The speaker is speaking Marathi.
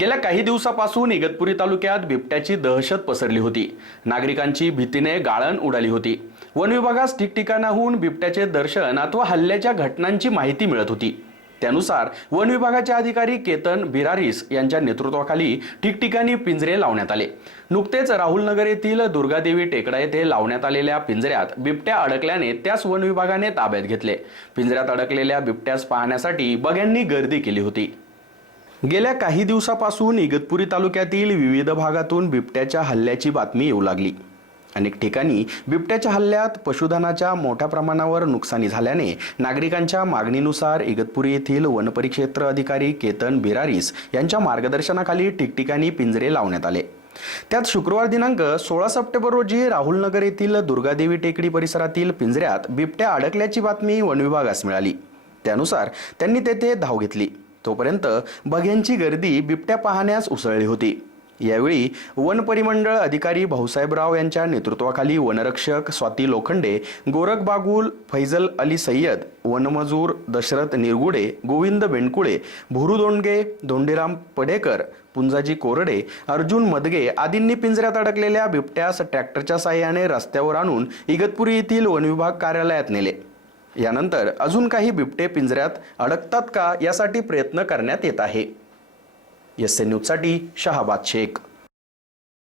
गेल्या काही दिवसापासून इगतपुरी तालुक्यात बिबट्याची दहशत पसरली होती. नागरिकांची भीतीने गाळण उडाली होती. वन विभागास ठिकठिकाणाहून बिबट्याचे दर्शन अथवा हल्ल्याच्या घटनांची माहिती मिळत होती. त्यानुसार वन विभागाचे अधिकारी केतन बिरारीस यांच्या नेतृत्वाखाली ठिकठिकाणी पिंजरे लावण्यात आले. नुकतेच राहुलनगर येथील दुर्गादेवी टेकडा येथे लावण्यात आलेल्या पिंजऱ्यात बिबट्या अडकल्याने त्यास वन विभागाने ताब्यात घेतले. पिंजऱ्यात अडकलेल्या बिबट्यास पाहण्यासाठी बघ्यांनी गर्दी केली होती. गेल्या काही दिवसापासून इगतपुरी तालुक्यातील विविध भागातून बिबट्याच्या हल्ल्याची बातमी येऊ लागली. अनेक ठिकाणी बिबट्याच्या हल्ल्यात पशुधनाच्या मोठ्या प्रमाणावर नुकसानी झाल्याने नागरिकांच्या मागणीनुसार इगतपुरी येथील वनपरिक्षेत्र अधिकारी केतन बिरारीस यांच्या मार्गदर्शनाखाली ठिकठिकाणी पिंजरे लावण्यात आले. त्यात शुक्रवार दिनांक सोळा सप्टेंबर रोजी राहुलनगर येथील दुर्गादेवी टेकडी परिसरातील पिंजऱ्यात बिबट्या अडकल्याची बातमी वनविभागास मिळाली. त्यानुसार त्यांनी तेथे धाव घेतली. तोपर्यंत बघ्यांची गर्दी बिबट्या पाहण्यास उसळली होती. यावेळी वन परिमंडळ अधिकारी भाऊसाहेबराव यांच्या नेतृत्वाखाली वनरक्षक स्वाती लोखंडे गोरख बागुल फैजल अली सय्यद वनमजूर दशरथ निरगुडे गोविंद बेंडकुळे भुरू दोंडगे धोंडीराम पडेकर पुंजाजी कोरडे अर्जुन मदगे आदींनी पिंजऱ्यात अडकलेल्या बिबट्यास ट्रॅक्टरच्या साहाय्याने रस्त्यावर आणून इगतपुरी येथील वनविभाग कार्यालयात नेले. यानंतर अजून काही बिबटे पिंजऱ्यात अडकतात का यासाठी प्रयत्न करण्यात येत आहे. एस एन न्यूजसाठी शहाबाद शेख.